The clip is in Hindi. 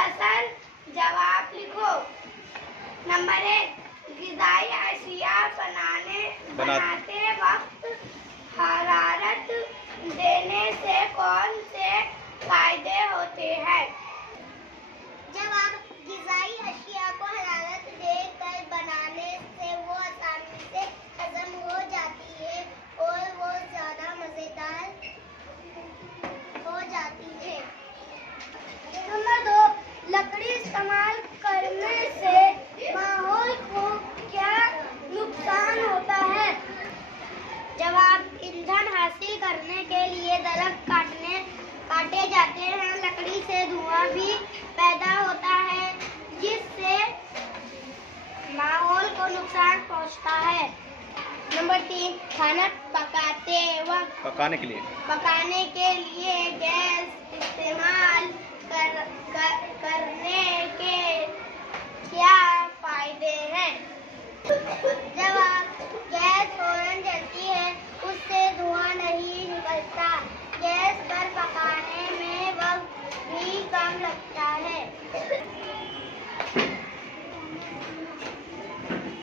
मुख्तसर जवाब लिखो। नंबर 1, ग़िज़ाई अशिया बनाते वक्त हरारत देने से कौन से फायदे होते हैं? जवाब, ग़िज़ाई अशिया को हरारत देकर बनाने से वो आसानी से हज़म हो जाती है और वो ज़्यादा मज़ेदार हो जाती है। नंबर 2, लकड़ी इस्तेमाल करने से माहौल को क्या नुकसान होता है? जवाब, ईंधन हासिल करने के लिए दरख्त काटे जाते हैं। लकड़ी से धुआं भी पैदा होता है जिससे माहौल को नुकसान पहुंचता है। नंबर 3, खाना पकाने के लिए गैस